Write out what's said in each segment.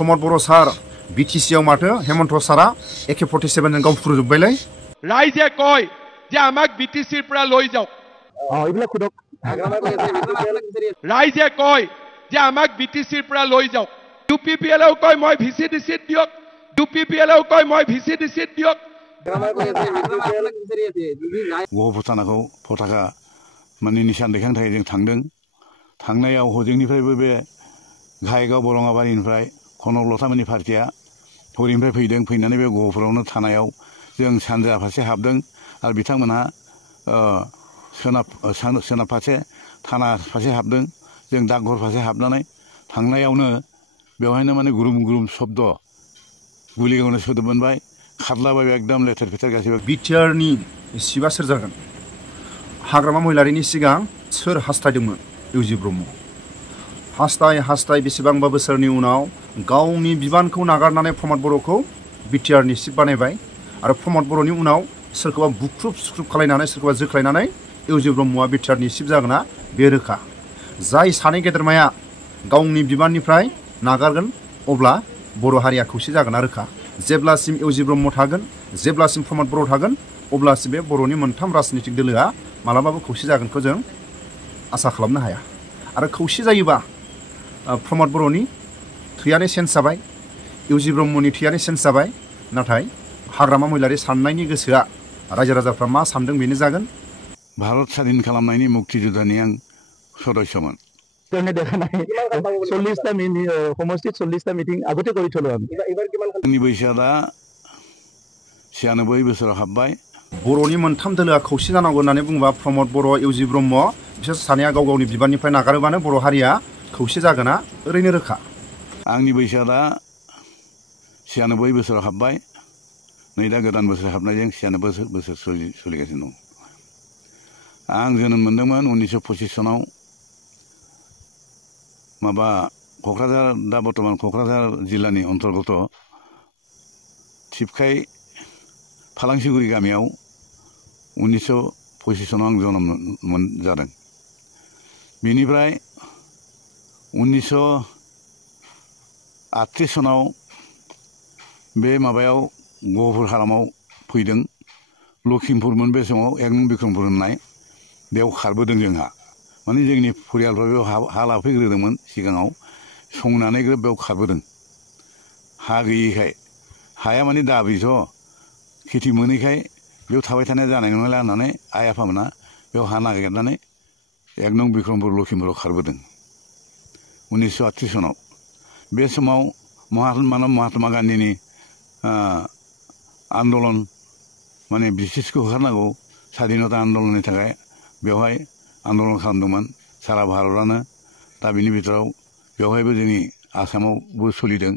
प्रमद बर' सार BTC आव माथो हेमन्त सारा AK-47 जों गावफ्रुजोब्बायलै राइजे कय जे आमाक BTC পৰা লৈ যাওক এইবিলাক খুদক राइजे कय जे आमाक BTC পৰা লৈ যাওক UPPL কয় মই VCDC দিয়ক UPPL কয় মই VCDC দিয়ক गहपुरथानाखौ पताका माने निशान दैखांनो थाखाय जों थांदों थांनायाव हजोंनिफ्रायबो बे घाइगाव बरङाबारिनिफ्राय कनक लथामोननि पार्टिया हरैनिफ्राय फैदों फैनानै बे गहपुरावनो थानायाव जों सानजा फारसे हाबदों आरो बिथांमोनहा सोनाब फारसे थाना फारसे हाबदों जों डाकघर फारसे हाबनानै थांनायावनो बेवहायनो माने गुरुम गुरुम शब्द गुलि गावनो सोदोब मोनबाय खारलाबाय एकदम लेथेर फेथेर गासिबो बिटिआरनि सिबा सोर जागोन हाग्रामा महिलारिनि सिगां सोर हास्थायदोंमोन इउजि ब्रह्म हास्थाय बेसेबांबा बोसोरनि उनाव गावनि बिबानखौ नागारनानै प्रमद बर'खौ बिटिआरनि सिफ बानायबाय आरो प्रमद बर'नि उनाव सोरखौबा बुख्रुब सुख्रुब खालायनानै सोरखौबा जोख्लायनानै इउजि ब्रह्मआ बिटिआरनि सिफ जागोना बे रोखा जाय सानै गेदेरमाया गावनि बिबाननिफ्राय नागारगोन अब्ला बर' हारिया खौसे जागोना रोखा जेब्लासिम इउजि ब्रह्म थागोन जेब्लासिम प्रमद बर' थागोन अब्लासिम बे बर'नि मोनथाम राजनीतिक दोलोआ मालाबाबो खौसे जागोनखौ जों आसा खालामनो हाया आरो खौसे जायोबा प्रमद बर'नि थैयानो सेन्स जाबाय इउजि ब्रह्मनि थैयानो सेन्स जाबाय नाथाय हाग्रामा महिलारि साननायनि गोसोआ रायजो राजाफ्रा मा सानदों बेनो जागोन भारत स्वाधीन खालामनायनि मुक्तियुद्धानि आं सदस्यमोन आंनि बैसोआ दा 96 बोसोराव हाबबाय बर'नि मोनथाम दोलोआ खौसे जानांगौ होननानै बुङोबा प्रमद बर' इउजि ब्रह्म बिसोर सानैया गाव गावनि बिबाननिफ्राय नागारोबानो बर' हारिया खौसे जागोना ओरैनो रोखा आंनि बैसोआ दा 96 बोसोराव हाबबाय नै दा गोदान बोसोर हाबनायजों 96 बोसोर सोलिगासिनो दं आं जोनोम मोनदोंमोन 1925 सनाव माबा क'क्राझार दा बर्तमान क'क्राझार जिल्लानि अन्तर्गत थिपखाय फालांसिगुरि गामियाव 1925 सनाव आं जोनोम जादों बेनिफ्राय 1938 सनाव बे माबायाव गहपुर हालामाव फैदों लखिमपुरमोन बे समाव एक नं बिक्रमपुर होननाय बेयाव खारबोदों जोंहा माने जोंनि फरियालफ्रा बेयाव हा लाफैग्रोदोंमोन सिगाङाव संनानै ग्रोब बेयाव खारबोदों हा गैयैखाय हाया माने दाबिथ' खेथि मोनैखाय बेयाव थाबाय थानाय जानाय नङाला होननानै आइ आफामोना बेयाव हा नागिरनानै एक नं बिक्रमपुर लखिमपुराव खारबोदों 1938 सनाव बे समाव महात्मा गान्धीनि आन्दलन माने ब्रिटिशखौ होखारनांगौ स्वाधीनता आन्दलननि थाखाय बेवहाय आन्दलन खालामदोंमोन सारा भारतआनो दा बिनि बिथोराव बेवहायबो जोंनि आसामावबो सोलिदों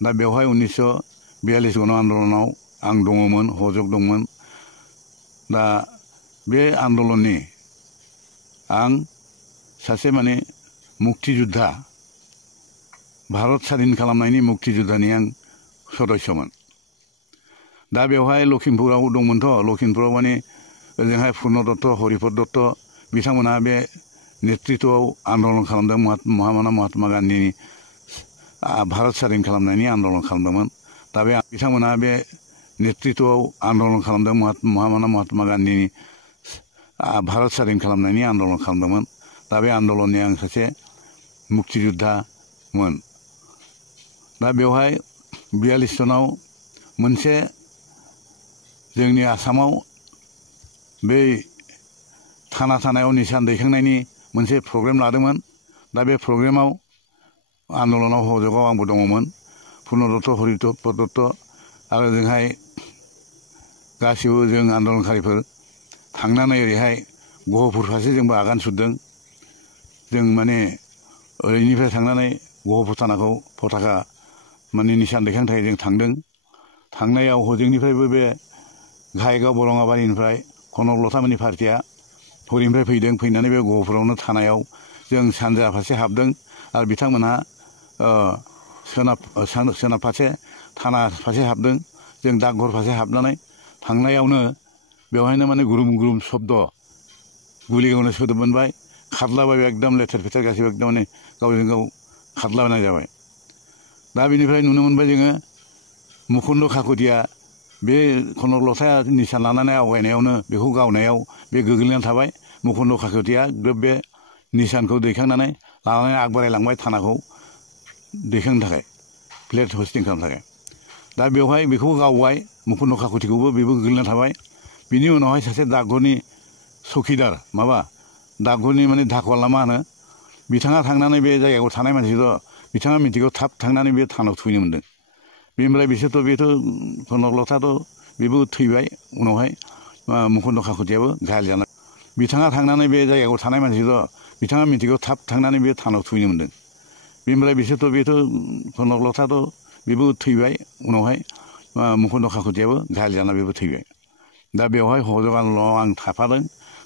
दा बेवहाय 1942 गण आन्दलनाव आं दङमोन हजक दंमोन दा बे आन्दलननि आं सासे माने मुक्तियुद्धा भारत स्वाधीन खालामनायनि मुक्तियुद्धानि आं सदस्यमोन दा बेवहाय लखिमपुराव दंमोनथ' लखिमपुराव माने ओजोंहाय पुर्न दत्त हरिपद दत्त बिथांमोना बे नेतृत्वआव आन्दलन खालामदों महात्मा गान्धीनि भारत स्वाधीन खालामनायनि आन्दलन खालामदोंमोन दा बे बिथांमोना बे नेतृत्वआव आन्दलन खालामदों महात्मा गान्धीनि भारत स्वाधीन खालामनायनि आन्दलन खालामदोंमोन दा बे आन्दलननि आं सासे मुक्तियुद्धामोन दा बेवहाय 42 सनाव मोनसे जोंनि आसामाव बे थानायाव निशान दैखांनायनि मोनसे प्रग्राम लादोंमोन दा बे प्रग्रामाव आन्दलनाव हजगाव आंबो दङमोन पुर्न दत्त हरिपद दत्त आरो जोंहाय गासिबो जों आन्दलनकारिफोर थांनानै ओरैहाय गहपुर फारसे जोंबो आगान सुरदों जों माने ओरैनिफ्राय थांनानै गहपुर थानाखौ पताका माने निशान दैखांनो थाखाय जों थांदों थांनायाव हजोंनिफ्रायबो बे घाइगाव बरङाबारिनिफ्राय कनक लथामोननि पार्टिया हरैनिफ्राय फैदों फैनानै बे गहपुरावनो थानायाव जों सानजा फारसे हाबदों आरो बिथांमोनहा सोनाब फारसे थाना फारसे हाबदों जों डाकघर फारसे हाबनानै थांनायावनो बेवहायनो माने गुरुम गुरुम शब्द गुलि गावनो सोदोब मोनबाय खारलाबाय एकदम लेथेर फेथेर गासिबो एकदम माने गावजों गाव खारलाबायनाय जाबाय दा बेनिफ्राय नुनो मोनबाय जोङो मुकुन्द काकतिया बे कनकलता निसान लानानै आवगायनायावनो बेखौ गावनायाव बे गोग्लैनानै थाबाय। मुकुन्द काकतिया ग्रोब बे निसानखौ दैखांनानै लानानै आगबारायलांबाय थानाखौ दैखांनो थाखाय प्लेट हस्टिं खालामनो थाखाय। दा बेवहाय बेखौ गावबाय मुकुन्द काकतिखौबो बेबो गोग्लैना थाबाय। बिनि उनावहाय सासे डाकघरनि चौकिदार माबा डाकघरनि माने धाकवाला मा होनो बिथाङा थांनानै बे जायगायाव थानाय मानसिखौ बिथाङा मिथिगौ थाब थांनानै बे थानाव थुहैनो मोन्दों। बेनिफ्राय बिसोरथ' बेथ' कनकलताथ' बेबो थैबाय उनावहाय मुकुन्द काकतियाबो घायल जाना बिथाङा थांनानै बे जायगायाव थानाय मानसिखौ बिथाङा मिथिगौ थाब थांनानै बे थानाव थुहैनो मोन्दों। बेनिफ्राय बिसोरथ' बेथ' कनकलताथ' बेबो थैबाय उनावहाय मुकुन्द काकतियाबो घायल जाना बेबो थैबाय। दा बेवहाय सहयोग आन्दलनाव आं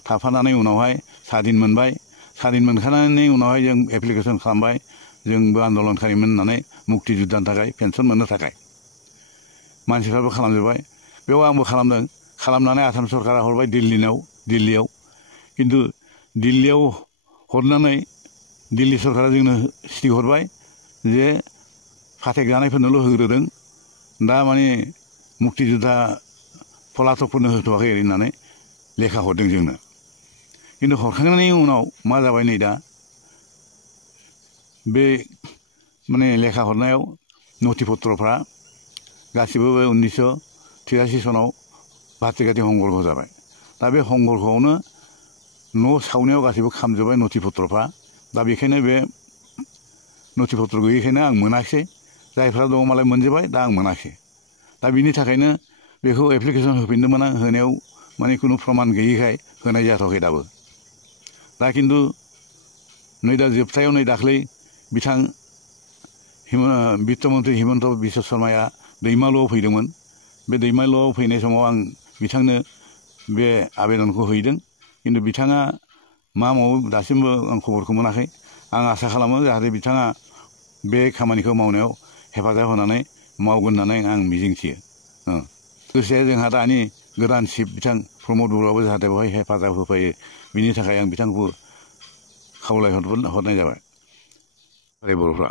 थाफानानै उनावहाय स्वाधीन मोनबाय। स्वाधीन मोनखांनायनि उनावहाय जों एप्लिकेसन खालामबाय जोंबो आन्दलनकारिमोन होननानै मुक्ति जुद्धानि थाखाय पेन्सन मोननो थाखाय मानसिफ्राबो खालामजोब्बाय। बेयाव आंबो खालामदों। खालामनानै आसाम सरकारा हरबाय दिल्लीयाव खिन्थु दिल्लीयाव हरनानै दिल्ली सरकारा जोंनो सिटि हरबाय जे फाथैक जानायफोरनोल' होग्रोदों दा माने मुक्ति जुद्धा पलातकफोरनो होथ'वाखै होननानै लेखा हरदों जोंनो। खिन्थु हरखांनायनि उनाव मा जाबाय नै दा बे माने लेखा हरनायाव नथिपत्रफ्रा गासिबो 1983 सनाव भातृघाटी हंगरख जाबाय। दा बे हंगरखआवनो न' सावनायाव गासिबो खामजोब्बाय नथिपत्रफ्रा। दा बेखायनो बे नथिपत्र गैयैखायनो आं मोनाखिसै। जायफ्रा दङ मालाय मोनजोब्बाय दा आं मोनाखिसै। दा बिनि थाखायनो बेखौ एप्लिकेसन होफिनदोंमोन आं होनायाव माने खुनु प्रमान गैयैखाय होनाय जाथ'वाखै दाबो। दा खिन्थु नै दा जोबथायाव नै दाख्लै बिथां बित्त मन्त्रि हिमन्त बिश्व शर्माया दैमालुआव फैदोंमोन। बे दैमालुआव फैनाय समाव आं बिथांनो बे आवेदनखौ हैदों। खिन्थु बिथाङा मा मावो दासिमबो आं खबरखौ मोनाखै। आं आसा खालामो जाहाथे बिथाङा बे खामानिखौ मावनायाव हेफाजाब होनानै मावगोन होननानै आं मिजिंथियो। लोगोसे जोंहा दानि गोदान चिफ बिथां प्रमद बर'आबो जाहाथे बेवहाय हेफाजाब होफायो बिनि थाखाय आं बिथांखौ खावलायहरनाय जाबाय। बर'फ्रा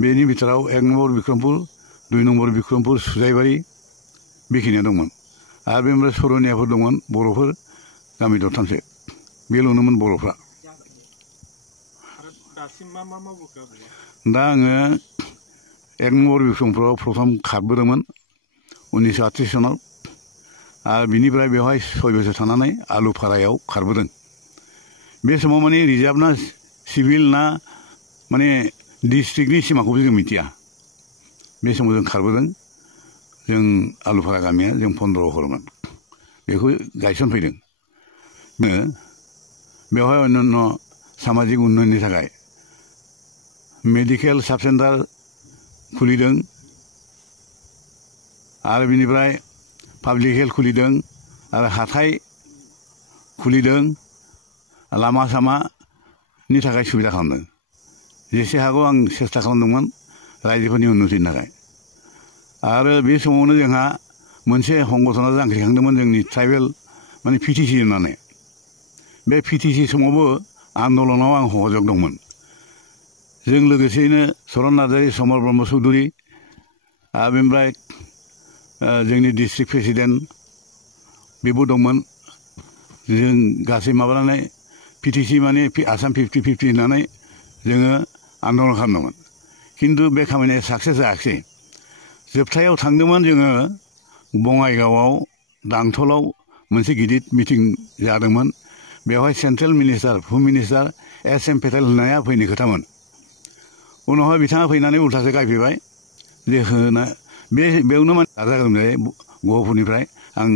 बेनि बिथोराव 1 नम्बर बिक्रमपुर 2 नम्बर बिक्रमपुर सुजाइबारि बेखिनिया दंमोन। आरो बेनिफ्राय सरनियाफोर दंमोन बर'फोर गामि दरथामसो बेल'नोमोन बर'फ्रा। दा आङो 1 नम्बर बिक्रमपुराव प्रथम खारबोदोंमोन 1938 सनाव आरो बिनिफ्राय बेवहाय 6 बोसोर थानानै आलुफारायाव खारबोदों। बे समाव माने रिजार्भ ना सिभिल ना माने डिस्ट्रिक्टनि सिमाखौबो जों मिथिया। बे समाव जों खारबोदों। जों आलुफारा गामिया जों 15 हरमोन बेखौ गायसनफैदों। बेवहाय अन्यान्य सामाजिक उन्नयननि थाखाय मेडिकेल साब सेन्टार खुलिदों आरो बिनिफ्राय पाब्लिक हेल्थ खुलिदों आरो हाथाय खुलिदों लामा सामानि थाखाय सुबिदा खालामदों। जेसे हागौ आं सेस्था खालामदोंमोन रायजोफोरनि उन्नतिनि थाखाय। आरो बे समावनो जोंहा मोनसे संगठना जांख्रिखांदोंमोन जोंनि ट्राइबेल माने पिटिसि होननानै। बे पिटिसि समावबो आन्दलनाव आं सहयोग दंमोन। जों लोगोसेयैनो चरन नार्जारि समर ब्रह्म चौधुरि आरो बेनिफ्राय जोंनि डिस्ट्रिक्ट प्रेसिडेन्ट बेबो दंमोन। जों गासै माबानानै पिटिसि माने आसाम 50-50 होननानै जोङो आन्दलन खालामदोंमोन। खिन्थु बे खामानिया साक्सेस जायाखिसै। जोबथायाव थांदोंमोन जोङो बङाइगावआव दांथलाव मोनसे गिदिर मिटिं जादोंमोन। बेवहाय सेन्ट्रेल मिनिस्टार होम मिनिस्टार SM पेटेल होननाया फैनो खोथामोन। उनावहाय बिथाङा फैनानै उल्थासो गायफैबाय जे बेयावनो माने गाजा गोमजायै गहपुरनिफ्राय आं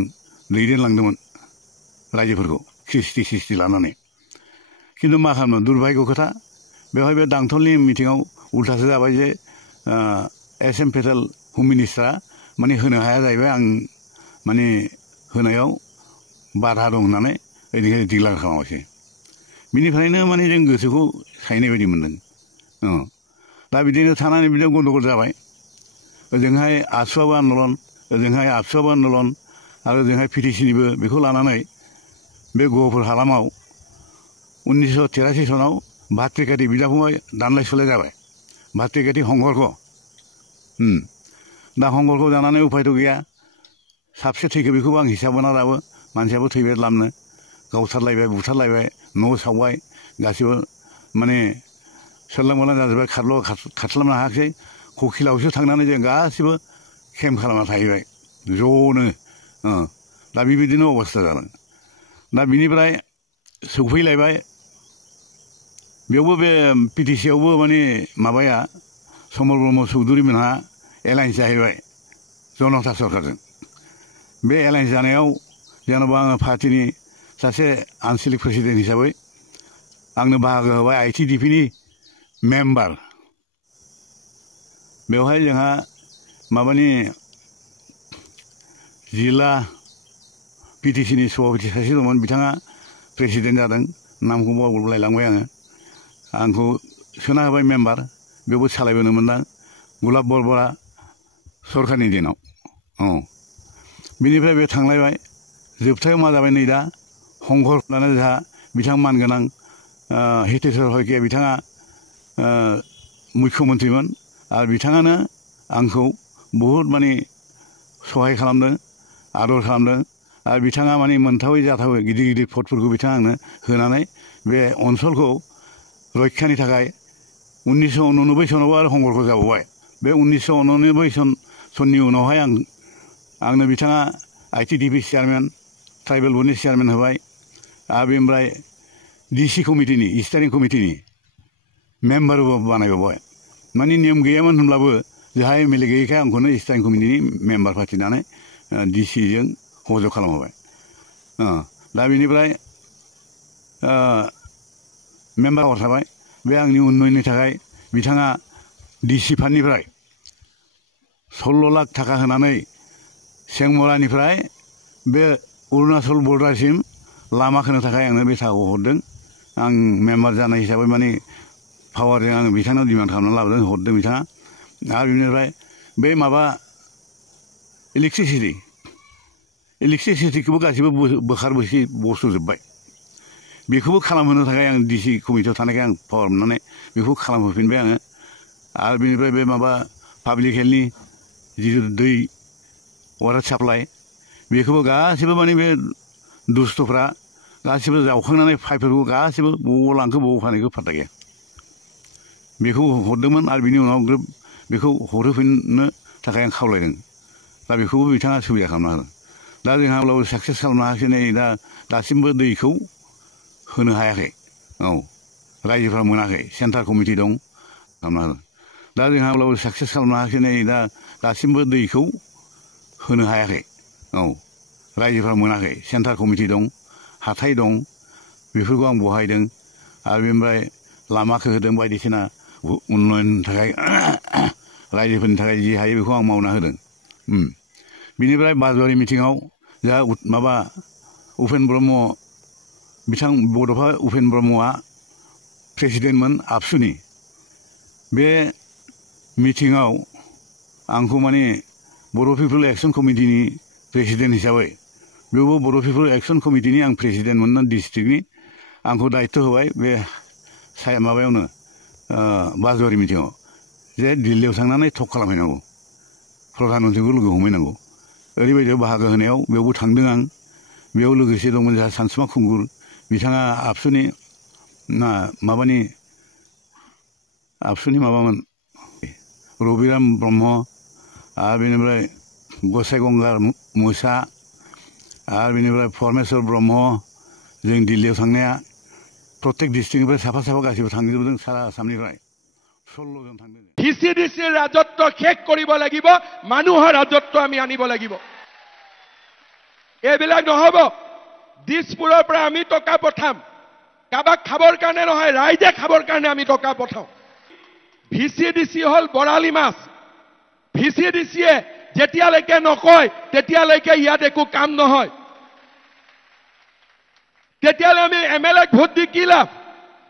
दैदेनलांदोंमोन रायजोफोरखौ ख्रिस्टि लानानै। खिन्थु मा खालामनो दुर्भाग्य खोथा बेवहाय बे दांथलनि मिटिङाव उल्थासो जाबाय जे SM पेटेल होम मिनिस्टारा माने होनो हाया जाहैबाय। आं माने होनायाव बाधा दं होननानै ओरैखायनो डिक्लार खालामासै। बिनिफ्रायनो माने जों गोसोखौ सायनाय बायदि मोन्दों। दा बिदिनो थानानै बिदिनो गन्दगल जाबाय। ओजोंहाय आसुआबो आन्दलन ओजोंहाय आबसुआबो आन्दलन आरो ओजोंहाय पिटिसिनिबो बेखौ लानानै बे गहपुर हालामाव 1983 सनाव भातृघाटी बिदा फंबाय दानलाय सुलाय जाबाय। भातृघाटी हंगरख दा हंगरखौ जानानै उफायथ' गैया साबसे थैखो बेखौबो आं हिसाब मोना दाबो मानसियाबो थैबाय लामनो गावथारलायबाय बुथारलायबाय न' सावबाय गासिबो माने सोरलां मोरलां जाजोब्बाय खारस्लाबनो हायाखिसै ककिलावसो थांनानै जों गासिबो केम्प खालामना थाहैबाय ज'नो दा बेबायदिनो अबस्था जादों दा बिनिफ्राय सौफैलायबाय बेयावबो बे पिटिसियावबो माने माबाया समर ब्रह्म चौधुरि मोनहा एलायन्स जाहैबाय जनता सरकारजों बे एलायन्स जानायाव जेन'बा आङो पार्टिनि सासे आनसलिक प्रेसिडेन्ट हिसाबै आंनो बाहागो होबाय आइटिडिपिनि मेम्बार बेवहाय जोंहा माबानि जिल्ला पिटिसिनि सभापति सासे दंमोन बिथाङा प्रेसिडेन्ट जादों नामखौ बावलायलांबाय आंखौ सोना होबाय मेम्बार बेयावबो सालायबोनो मोनदां गुलाब बरबरा सरकारनि दिनाव बिनिफ्राय बे थांलायबाय जोबथायाव मा जाबाय नै दा हंगर लाना जोंहा बिथां मानगोनां हितेश्वर शइकिया बिथाङा मुख्यमन्त्रिमोन आरो बिथाङानो आंखौ बहुद माने सहाय खालामदों आदर खालामदों आरो बिथाङा माने मोनथावै जाथावै गिदिर गिदिर पदफोरखौ बिथाङा आंनो होनानै बे ओनसोलखौ रैखानि थाखाय 1989 सनावबो आरो हंगरखौ जाबावबाय बे 1989 सननि उनावहाय आंनो बिथाङा आइटिडिपि चेयारमेन ट्राइबेल बर्डनि चेयारमेन होबाय आरो बेनिफ्राय डिसि कमिटिनि स्टेरिं कमिटिनि मेम्बारबो बानायबावबाय माने नियम गैयामोन होनब्लाबो जोंहा एमएलए गैयैखाय आंखौनो स्टेरिं कमिटिनि मेम्बार फाथिनानै डिसिजों हजब खालामहोबाय दा बेनिफ्राय मेम्बार थाबाय बे आंनि उन्नयननि थाखाय बिथाङा डिसि फान्डनिफ्राय 16 लाख थाखा होनानै सेंमरानिफ्राय बे अरुणाचल बर्डारसिम लामा खोनो थाखाय आंनो बे थाखाखौ हरदों आं मेम्बार जानाय हिसाबै माने पावारजों आङो बिथांनाव डिमान्ड खालामना लाबोदों हरदों बिथाङा आरो बिनिफ्राय बे माबा इलेक्ट्रिसिटिखौबो गासिबो बोखारबोसि बस'जोब्बाय बेखौबो खालामहोनो थाखाय आं डिसि कमिटियाव थानायखाय आं पावार मोननानै बेखौ खालामहोफिनबाय आङो आरो बेनिफ्राय बे माबा पाब्लिक हेल्थनि जिथु दै वाटार साप्लाइ बेखौबो गासिबो माने बे दुस्थ'फ्रा गासिबो जावखांनानै पाइपफोरखौ गासिबो बबाव लांखो बबाव फानैखौ फात्ता गैया बेखौ हरदोंमोन आरो बिनि उनाव ग्रोब बेखौ हरहोफिननो थाखाय आं खावलायदों दा बेखौबो बिथाङा सुबिदा खालामना होदों दा जोंहा अब्लाबो साक्सेस खालामनो हायाखै नै दासिमबो दैखौ होनो हायाखै रायजोफ्रा मोनाखै सेन्टार कमिटि दं खालामना होदों दा जोंहा अब्लाबो साक्सेस खालामनो हायाखै नै दासिमबो दैखौ होनो हायाखै रायजोफ्रा मोनाखै सेन्टार कमिटि दं हाथाइ दं बेफोरखौ आं बहायदों आरो बेनिफ्राय लामाखौ होदों बायदिसिना उन्नयननि थाखाय रायजोफोरनि थाखाय जि हायो बेखौ आं मावना होदों बिनिफ्राय बाजवारि मिटिङाव जोंहा माबा उपेन ब्रह्म बिथां बड'फा उपेन ब्रह्मआ प्रेसिडेन्टमोन आबसुनि बे मिटिङाव आंखौ माने बर' पिपल एक्सन कमिटिनि प्रेसिडेन्ट हिसाबै बेयावबो बर' पिपल एक्सन कमिटिनि आं प्रेसिडेन्टमोन डिस्ट्रिक्टनि आंखौ दायित्व होबाय बे माबायावनो बाजवारि मिटिङाव जे दिल्लीयाव थांनानै टक खालामहैनांगौ प्रधानमन्त्रिखौ लोगो हमहैनांगौ ओरैबायदियाव बाहागो होनायाव बेयावबो थांदों आं बेयाव लोगोसे दंमोन जोंहा सानसुमा खुंगुर बिथाङा आबसुनि माबामोन रबिराम ब्रह्म आरो बेनिफ्राय गसाइ गंगार मोसा आरो बेनिफ्राय परमेश्वर ब्रह्म जों दिल्लीयाव थांनाया प्रत्येक डिस्ट्रिक्टनिफ्राय साफा साफा गासिबो थांजोबदों सारा आसामनिफ्राय 16 जन थांदों ভিচিডিচিৰ ৰাজত্ব শেষ কৰিব লাগিব মানুহৰ ৰাজত্ব আমি আনিব লাগিব এইবিলাক নহব দিছপুৰৰ পৰা আমি টকা পঠাম কাবাক খাবৰ কাৰণে নহয় ৰাইজে খাবৰ কাৰণে আমি টকা পঠাও ভিচিডিচি হল বৰালি মাছ ভিচিডিচিয়ে যেতিয়ালৈকে নকয় তেতিয়ালৈকে ইয়াত একো কাম নহয় তেতিয়ালে আমি এমএলএক ভোট দি কি লাভ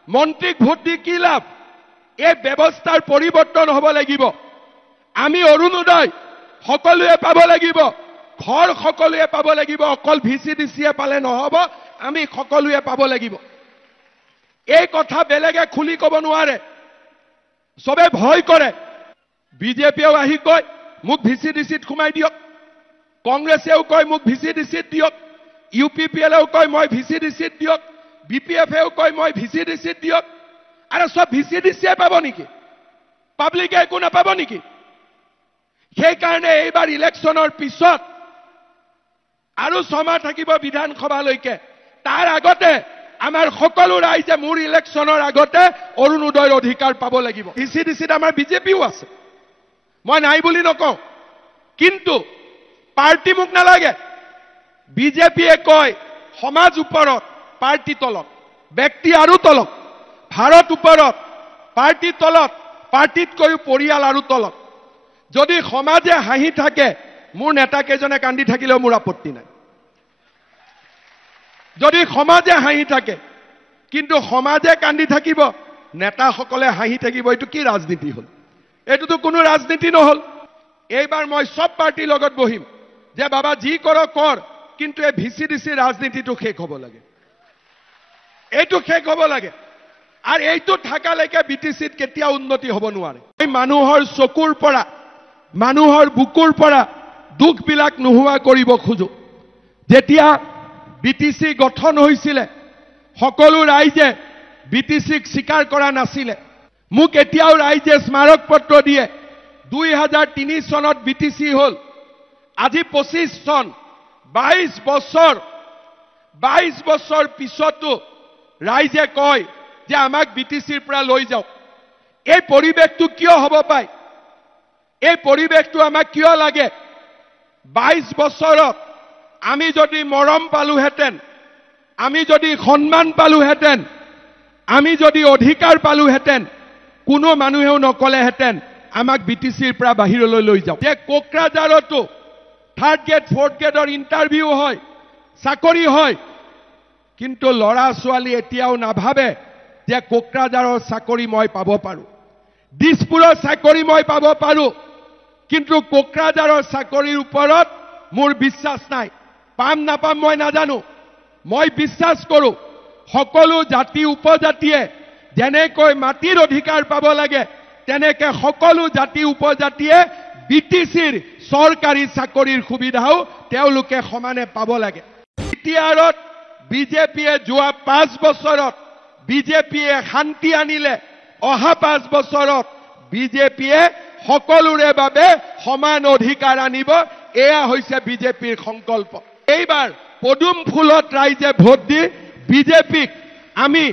মন্ত্ৰীক ভোট দি কি লাভ এই ব্যৱস্থাৰ পৰিৱৰ্তন হ'ব লাগিব আমি অৰুণোদয় সকলোৱে পাব লাগিব ঘৰ সকলোৱে পাব লাগিব অকল ভিচিডিচিয়ে পালে নহব আমি সকলোৱে পাব লাগিব এই কথা বেলেগে খুলি ক'ব নোৱাৰে সবে ভয় কৰে বিজেপিয়েও আহি কয় মোক ভিচিডিচিত সোমাই দিয়ক, কংগ্ৰেছেও কয় মোক ভিচিডিচিত দিয়ক, UPPLও কয় মই ভিচিডিচিত দিয়ক, BPFেও কয় মই ভিচিডিচিত দিয়ক। আৰু সব ভিচিডিচিয়ে পাব নেকি? পাব্লিকে একো নাপাব নেকি? সেইকাৰণে এইবাৰ ইলেকশ্যনৰ পিছত আৰু 6 মাহ থাকিব বিধানসভালৈকে, তাৰ আগতে আমাৰ সকলো ৰাইজে মোৰ ইলেকশ্যনৰ আগতে অৰুণোদয়ৰ অধিকাৰ পাব লাগিব। ভিচিডিচিত আমাৰ বিজেপিও আছে, মই নাই বুলি নকওঁ, কিন্তু পাৰ্টি মোক নালাগে। বিজেপিয়ে কয় সমাজ ওপৰত পাৰ্টি তলত, ব্যক্তি আৰু তলত, ভাৰত ওপৰত পাৰ্টি তলত, পাৰ্টিতকৈও পৰিয়াল আৰু তলত। যদি সমাজে হাঁহি থাকে, মোৰ নেতাকেইজনে কান্দি থাকিলেও মোৰ আপত্তি নাই। যদি সমাজে হাঁহি থাকে, কিন্তু সমাজে কান্দি থাকিব, নেতাসকলে হাঁহি থাকিব, এইটো কি ৰাজনীতি হ'ল? এইটোতো কোনো ৰাজনীতি নহ'ল। এইবাৰ মই সব পাৰ্টিৰ লগত বহিম যে বাবা যি কৰ কৰ, কিন্তু এই ভিচিডিচি ৰাজনীতিটো শেষ হ'ব লাগে, এইটো শেষ হ'ব লাগে। আৰু এইটো থাকালৈকে BTCত কেতিয়াও উন্নতি হ'ব নোৱাৰে। মানুহৰ চকুৰ পৰা, মানুহৰ বুকুৰ পৰা দুখবিলাক নোহোৱা কৰিব খোজো। যেতিয়া BTC গঠন হৈছিলে, সকলো ৰাইজে BTCক স্বীকাৰ কৰা নাছিলে। মোক এতিয়াও ৰাইজে স্মাৰক পত্ৰ দিয়ে। 2003 চনত BTC হ'ল, আজি 25 চন, 22 বছৰ পিছতো ৰাইজে কয় যে আমাক BTCৰ পৰা লৈ যাওক। এই পৰিৱেশটো কিয় হ'ব পায়? এই পৰিৱেশটো আমাক কিয় লাগে? 22 বছৰত আমি যদি মৰম পালোহেঁতেন, আমি যদি সন্মান পালোহেঁতেন, আমি যদি অধিকাৰ পালোহেঁতেন, কোনো মানুহেও নকলেহেঁতেন আমাক BTCৰ পৰা বাহিৰলৈ লৈ যাওক। যে কোকৰাঝাৰতো 3rd গ্ৰেড 4th গ্ৰেডৰ ইণ্টাৰভিউ হয়, চাকৰি হয়, কিন্তু ল'ৰা ছোৱালী এতিয়াও নাভাবে যে কোকৰাঝাৰৰ চাকৰি মই পাব পাৰোঁ, দিছপুৰৰ চাকৰি মই পাব পাৰোঁ, কিন্তু কোকৰাঝাৰৰ চাকৰিৰ ওপৰত মোৰ বিশ্বাস নাই। পাম নাপাম মই নাজানো, মই বিশ্বাস কৰোঁ সকলো জাতি উপজাতিয়ে যেনেকৈ মাটিৰ অধিকাৰ পাব লাগে, তেনেকে সকলো জাতি উপজাতিয়ে BTCৰ চৰকাৰী চাকৰিৰ সুবিধাও তেওঁলোকে সমানে পাব লাগে। বিটিআৰত বিজেপিয়ে যোৱা 5 বছৰত বিজেপিয়ে শান্তি আনিলে, অহা 5 বছৰত বিজেপিয়ে সকলোৰে বাবে সমান অধিকাৰ আনিব। এয়া হৈছে বিজেপিৰ সংকল্প। এইবাৰ পদুম ফুলত ৰাইজে ভোট দি বিজেপিক আমি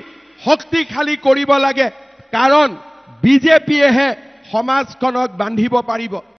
শক্তিশালী কৰিব লাগে, কাৰণ বিজেপিয়েহে সমাজখনক বান্ধিব পাৰিব।